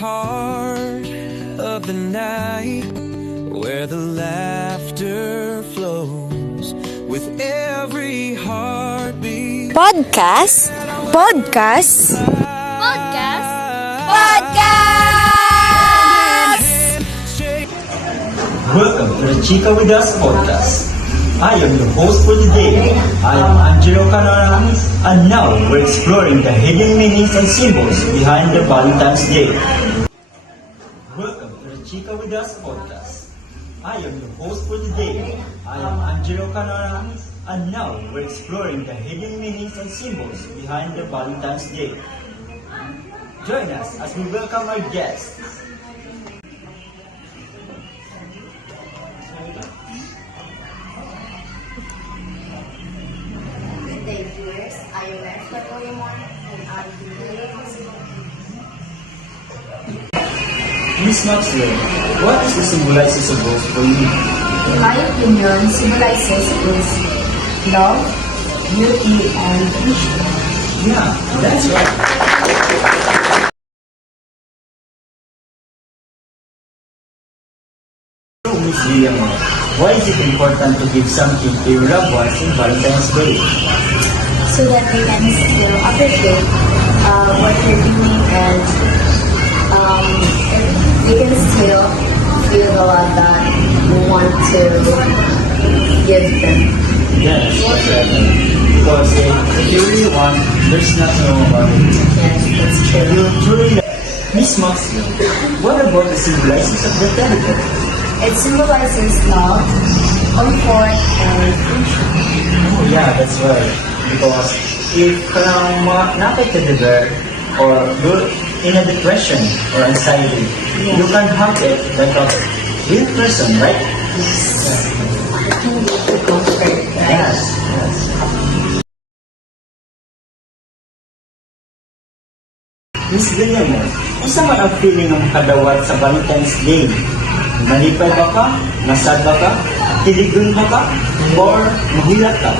heart of the night, where the laughter flows with every heartbeat. Podcast? Podcast? Podcast? Welcome to the Chica With Us podcast. I am your host for today. I am Angelo Canara, and now we're exploring the hidden meanings and symbols behind the Valentine's Day. Welcome to the Chica With Us podcast. I am your host for today. I am Angelo Canara, and now we're exploring the hidden meanings and symbols behind the Valentine's Day. Join us as we welcome our guests. Good day, viewers. I am Leslie Williamon, and I'll be here. Miss Maxwell, what is the symbolizes of both for you? In my opinion, symbolizes is love, beauty, and vision. Yeah, that's right. So, Miss Williamon, why is it important to give something to your loved ones in Valentine's Day? So that they can still appreciate what you're doing, and they can still feel the love that you want to give them. Yes, that's right. Because if you really want, there's nothing wrong about it. Yes, that's true. You truly Miss Maxwell, what about the symbolizes of the telephone? It symbolizes love, comfort, and friendship. Oh, yeah, that's right. Because if nakaka-develop or you're in a depression or anxiety, you can have it like a real person, right? It can give you comfort, right? Yes, yes. Miss Williamon, unsa man ang feeling ng kadawat sa Valentine's Day? Malipay ba ka? Nasad ba ka? Tiligon ba ka? Or mahilat ka?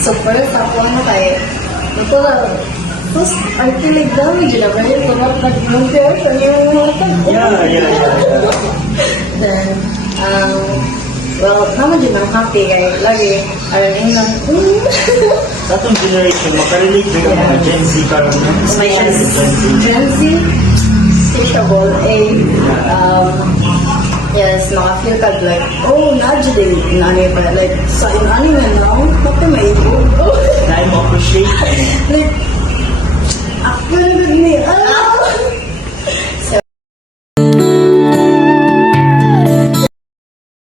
So first, ako kay ito first, artilig daw, hindi na ba yun? Pagkat nag-compare sa yung mga Yeah. Then, well, naman din ang happy kay lagi, alam lang, Sa atong generation, makarelate ko yung mga Gen Z karon. Especially Gen Z. Gen Z, sociable, yes, maka-feel ka like, oh, na-judin, inani pa, like, sa inani nga now, pati may ito. Na I'm appreciate Like, ako na ni, So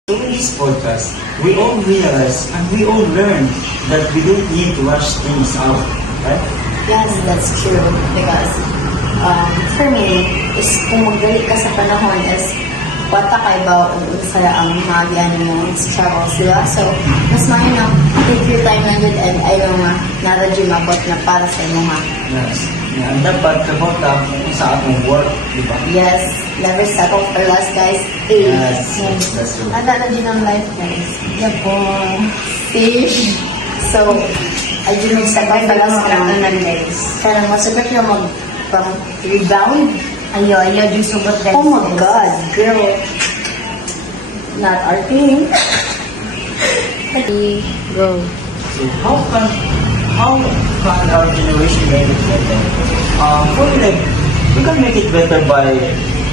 in this podcast, we all realize and we all learn that we don't need to rush things out, right? Yes, that's true. Because for me, is kung magalit ka sa panahon is wata kay ba sa ang mga mo struggles, di ba? So, mas mahina take your time na good, and ayaw nga naradyo mabot na para sa mga. Yes. Yeah, and dapat kabota kung sa atong work, di ba? Yes, never settle for less, guys. Yes, that's true. Nadala din ang life, guys. Japon, fish. So, ay din magsabay pa lang sa kanan, guys. Kaya masabay na rebound. Ayaw, di sugot guys. Oh my God, girl. Not our thing. Go. So how can our generation make it better? For me, like, we can make it better by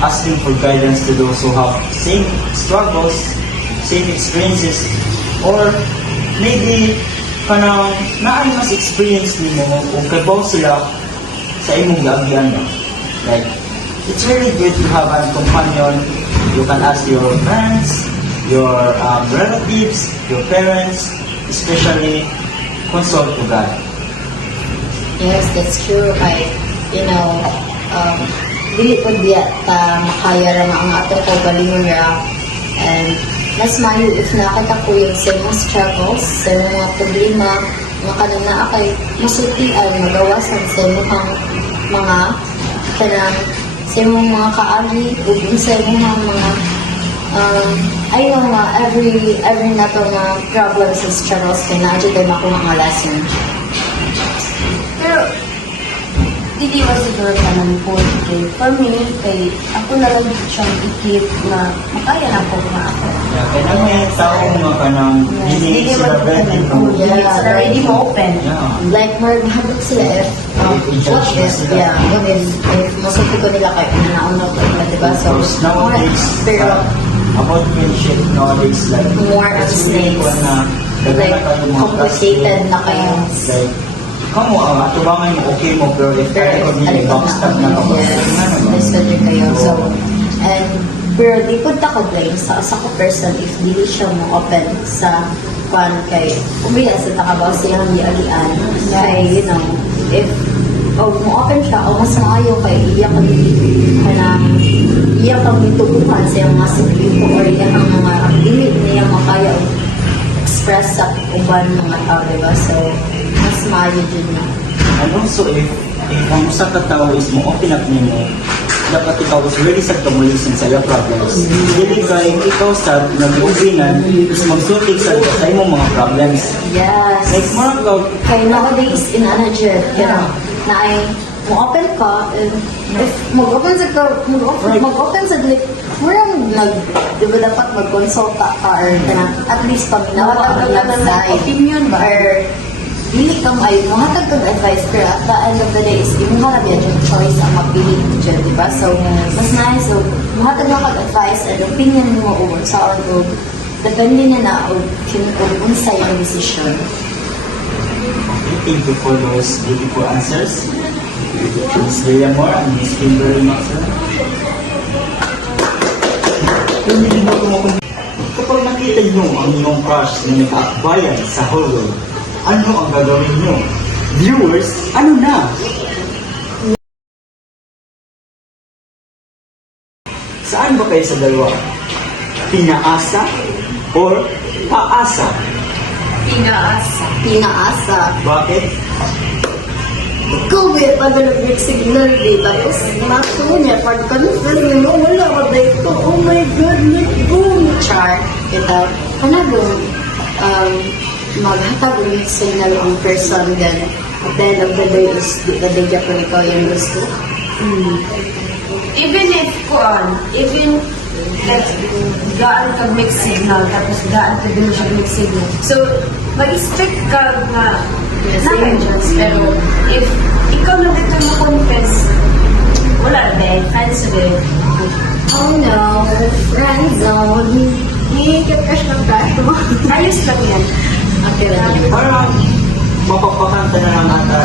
asking for guidance to those who have same struggles, same experiences, or maybe kanang naan mas experience nimo kung kabaw sila sa imong giagyan ba. Like, it's really good to have a companion. You can ask your friends, your relatives, your parents, especially consult to God. Yes, that's true. Dili ko diya ta makaya ra ang ato ko galingon ra. And mas mayo if nakita ko yung sa mga struggles, sa mga problema, makanana kay masultian, magawasan sa mga kanang sa mga kaagi, ug sa mga ayaw nga every nato nga problems and struggles kay na dyan ako mga lesson. Pero dili was siguro ka ng point. Kay for me, kay ako na lang siyang ikip na makaya na ako na ako. Kaya na may tao mga ka ng hindi sila ready to Yeah, sila ready mo open. Like, more mahabot sila if, what if, yeah, what if masuko ko nila kayo, nauna ko nila, diba? So, Because nowadays, pero, about friendship nowadays, like, more of it's really snakes. fun na Like, complicated na kayo. Like, kamu, atubangan mo, okay mo, pero if kaya ko din, backstab na ako. Yes, kayo. So, and, pero di po ko blame sa ko person if dili siya mo open sa kwan kay umila sa takabaw siyang giagian kay you know if mo open siya o mas maayo kay iya ka iya kang mitubuhan sa iyang mga sikreto or iya ang mga limit niya makaya express sa uban mga tao, diba? So, mas maayo din na. And also, if ang usa ka tao is mo open up nimo, dapat ikaw is ready sa kamulusin sa your problems. Dili kay ikaw sa nag-uwinan is magsulti sa imong mga problems. Yes. Like, mga ka, Kaya nowadays, in Anajit, na ay, mo-open ka, and if mag-open sa mag-open sa like, parang di ba dapat mag-consult ka or at least pag nawa ka ng opinion ba? Or, dili kang ay, mga tagtong advice, pero at the end of the day, is yung mga yung choice ang mapili dyan, di ba? So, mas nice, so, mga tagtong advice and opinion mo over sa o depende niya na o unsay ang decision. thank you for those beautiful answers. Ms. Leia Moore and Ms. Kimberly Maxwell. Kapag nakita niyo ang iyong crush na nag-aakbayan sa hallway, ano ang gagawin niyo? Viewers, ano na? Saan ba kayo sa dalawa? Pinaasa or paasa? Pinaasa. Bakit? Ikaw ba pa na nag-make signal, di ba? Tapos, nato niya, pag confirm mo, wala ka ba ito? Oh my God, boom! Char. Ito, kanagong, maghatag ng signal ang person then at the end of the day is the day Japan ikaw yung gusto. Even if like, gaan ka mixed signal, tapos gaan ka din siya mixed signal. So, mag-expect ka na na-chance, pero if ikaw na dito na-confess, wala din, friends din. Oh no, friend zone. Hindi ka ng crush mo. Ayos lang yan. Okay lang. Para mapapakanta na lang ata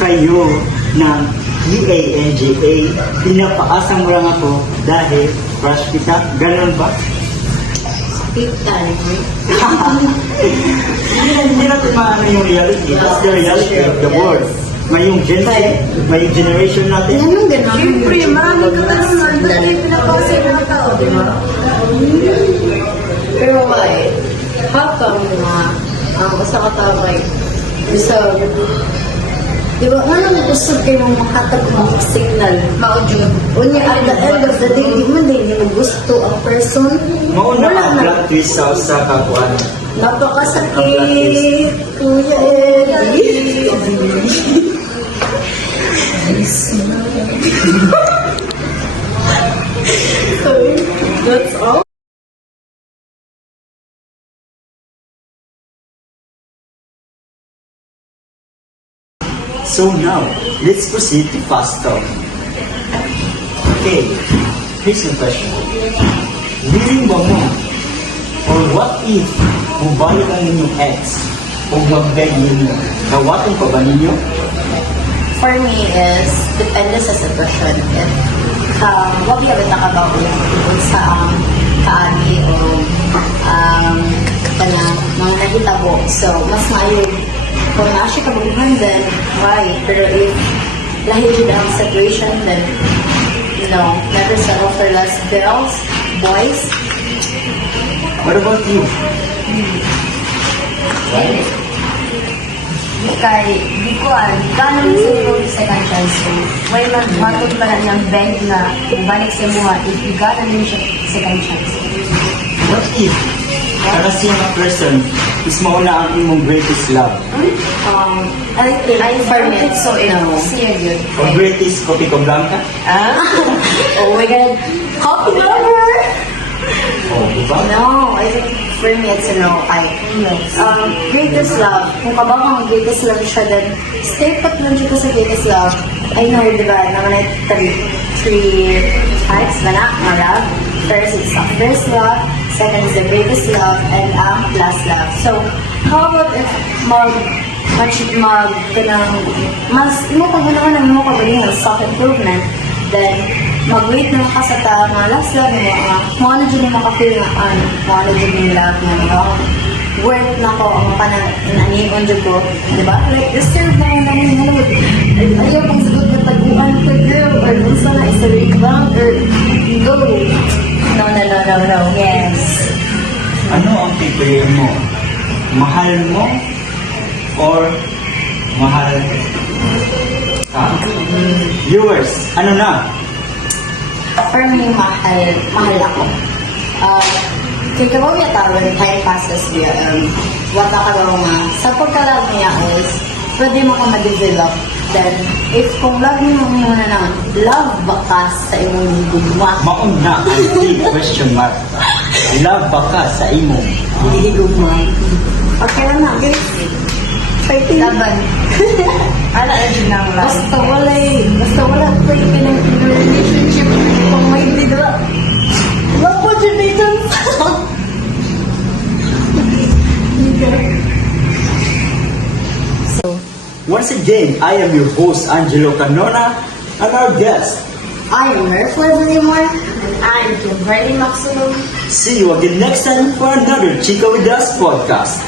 kayo ng UANGA, pinapaasa mo lang ako dahil crush kita, ganun ba? Pitan. Hindi natin maano yung reality. That's the reality of the world. Ngayong Gen Z, ngayong generation natin. Anong gano'n? Siyempre, maraming katanungan, ba't kayo pinapasay ng tao, di ba? Pero why? How come na basta ka tao kay so, di ba, ano gusto kayo makatag ng signal? Maudyon. Unya, at the end of the day, di man din yung gusto ang person. Mauna Wala ang na. plot twist sa kakuan. Napakasakit, Kuya Eddie. That's all. So now, let's proceed to fast talk. Okay, here's the question. Willing ba mo? Or what if mubayad ang inyong ex o mag-beg ninyo? Nawatan pa ba ninyo? For me is, depende sa sitwasyon. If, what we have about yung sa kaagi o mga nagitabo. So, mas maayo kung na siya kabubuhan then, why? Pero if lahit yun ang situation, then, you know, never settle for less girls, boys. What about you? Kay, di ko gano'n siguro second chance. So, may matod pa na niyang beg na balik sa mga if gano'n din siya second chance. What if Para siyang person is mauna ang imong greatest love. I think for me, So, no. siya yun. O greatest Coffee Ko Blanca. Oh my God. Coffee lover! O, diba? No, I think for me, it's a no. Greatest love. Kung kabang ang greatest love siya, then stay put lang siya sa greatest love. I know, di ba, naman ay three types ba na, na love. First is the first love, second is the greatest love, and last love. So, how about if mas mo pag naman ang mo pagaling ng self-improvement, then mag-wait na ka sa mga last love mo ano dyan yung makapil na mo ano dyan yung love na worth na ko ang pananion dyan ko, diba? Like, deserve na kong namin mood. Ayaw pang sagot na taguan ka girl, or kung sana is a rebound, or go. No, yes. Ano ang pipiliin mo? Mahal mo or mahal ka? Viewers, ano na? For me, mahal ako. Kaya kabaw niya tao, when time passes niya, wata ka daw nga, sa pagka-love niya is, pwede mo ka ma-develop. Then, if kung love mo na na, love ba ka sa imong gugma? Mauna ang big question mark. Love ba ka sa imong? Gugma. Okay lang na, guys. Fighting. Laban. Ano ang yun ng last? Basta wala ko yung relationship kung may hindi, diba? Love mo dyan dito. Once again, I am your host, Angelo Canona, and our guest. I am Merfla Limor. I'm Kimberly Maximum. See you again next time for another Chica With Us podcast.